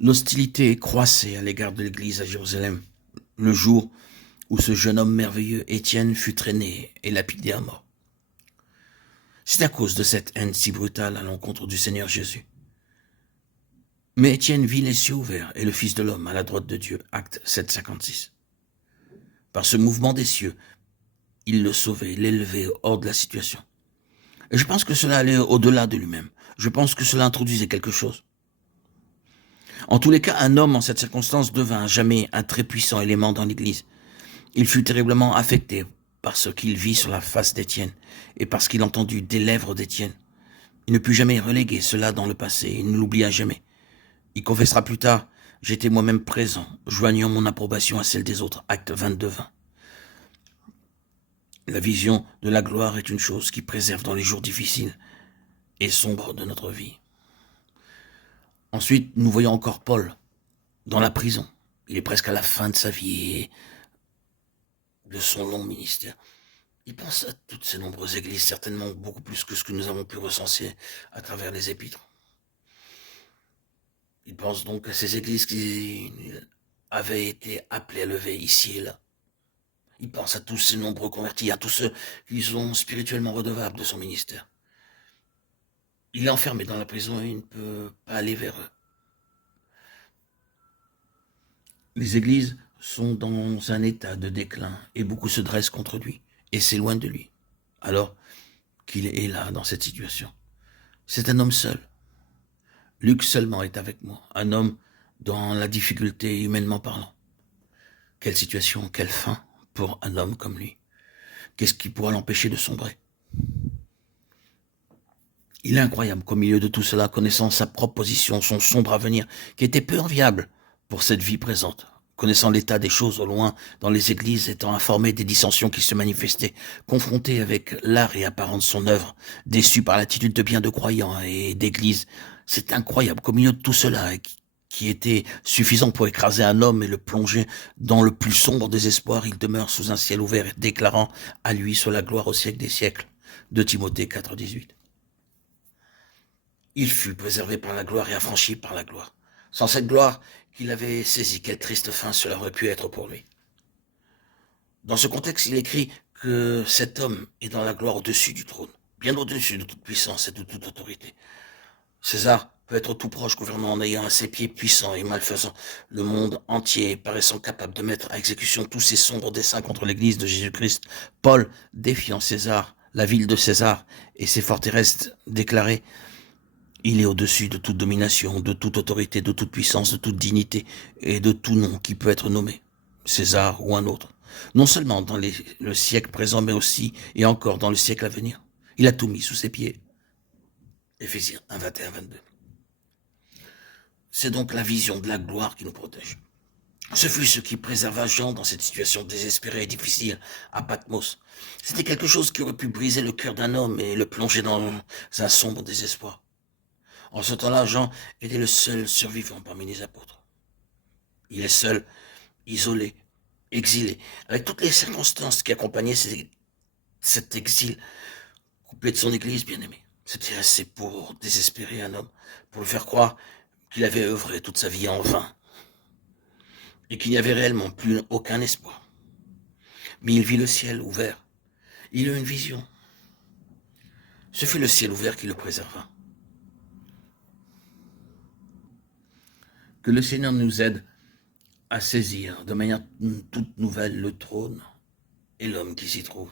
L'hostilité croissait à l'égard de l'Église à Jérusalem, le jour où ce jeune homme merveilleux, Étienne, fut traîné et lapidé à mort. C'est à cause de cette haine si brutale à l'encontre du Seigneur Jésus. Mais Étienne vit les cieux ouverts et le Fils de l'homme à la droite de Dieu, acte 7,56. Par ce mouvement des cieux, il le sauvait, l'élevait hors de la situation. Et je pense que cela allait au-delà de lui-même. Je pense que cela introduisait quelque chose. En tous les cas, un homme en cette circonstance devint à jamais un très puissant élément dans l'Église. Il fut terriblement affecté par ce qu'il vit sur la face d'Étienne et par ce qu'il entendit des lèvres d'Étienne. Il ne put jamais reléguer cela dans le passé, il ne l'oublia jamais. Il confessera plus tard, j'étais moi-même présent, joignant mon approbation à celle des autres, acte 22-20. La vision de la gloire est une chose qui préserve dans les jours difficiles et sombres de notre vie. Ensuite, nous voyons encore Paul dans la prison. Il est presque à la fin de sa vie et de son long ministère. Il pense à toutes ces nombreuses églises, certainement beaucoup plus que ce que nous avons pu recenser à travers les épîtres. Il pense donc à ces églises qui avaient été appelées à lever ici et là. Il pense à tous ces nombreux convertis, à tous ceux qui sont spirituellement redevables de son ministère. Il est enfermé dans la prison et il ne peut pas aller vers eux. Les églises sont dans un état de déclin et beaucoup se dressent contre lui et s'éloignent de lui, alors qu'il est là dans cette situation. C'est un homme seul. Luc seulement est avec moi, un homme dans la difficulté humainement parlant. Quelle situation, quelle fin pour un homme comme lui. Qu'est-ce qui pourra l'empêcher de sombrer? Il est incroyable qu'au milieu de tout cela, connaissant sa propre position, son sombre avenir, qui était peu enviable pour cette vie présente, connaissant l'état des choses au loin, dans les églises, étant informé des dissensions qui se manifestaient, confronté avec l'art et apparent de son œuvre, déçu par l'attitude de bien de croyants et d'églises, c'est incroyable qu'au milieu de tout cela, qui était suffisant pour écraser un homme et le plonger dans le plus sombre désespoir, il demeure sous un ciel ouvert et déclarant à lui soit la gloire au siècle des siècles. De Timothée 4,18. Il fut préservé par la gloire et affranchi par la gloire. Sans cette gloire qu'il avait saisie, quelle triste fin cela aurait pu être pour lui. Dans ce contexte, il écrit que cet homme est dans la gloire au-dessus du trône, bien au-dessus de toute puissance et de toute autorité. César peut être tout proche, gouvernant en ayant à ses pieds puissant et malfaisant le monde entier, paraissant capable de mettre à exécution tous ses sombres desseins contre l'Église de Jésus-Christ. Paul, défiant César, la ville de César et ses forteresses déclarées, il est au-dessus de toute domination, de toute autorité, de toute puissance, de toute dignité et de tout nom qui peut être nommé, César ou un autre. Non seulement dans le siècle présent, mais aussi et encore dans le siècle à venir. Il a tout mis sous ses pieds. Éphésiens 1, 21, 22. C'est donc la vision de la gloire qui nous protège. Ce fut ce qui préserva Jean dans cette situation désespérée et difficile à Patmos. C'était quelque chose qui aurait pu briser le cœur d'un homme et le plonger dans un sombre désespoir. En ce temps-là, Jean était le seul survivant parmi les apôtres. Il est seul, isolé, exilé, avec toutes les circonstances qui accompagnaient cet exil, coupé de son église bien-aimée. C'était assez pour désespérer un homme, pour le faire croire qu'il avait œuvré toute sa vie en vain, et qu'il n'y avait réellement plus aucun espoir. Mais il vit le ciel ouvert. Il eut une vision. Ce fut le ciel ouvert qui le préserva. Que le Seigneur nous aide à saisir de manière toute nouvelle le trône et l'homme qui s'y trouve.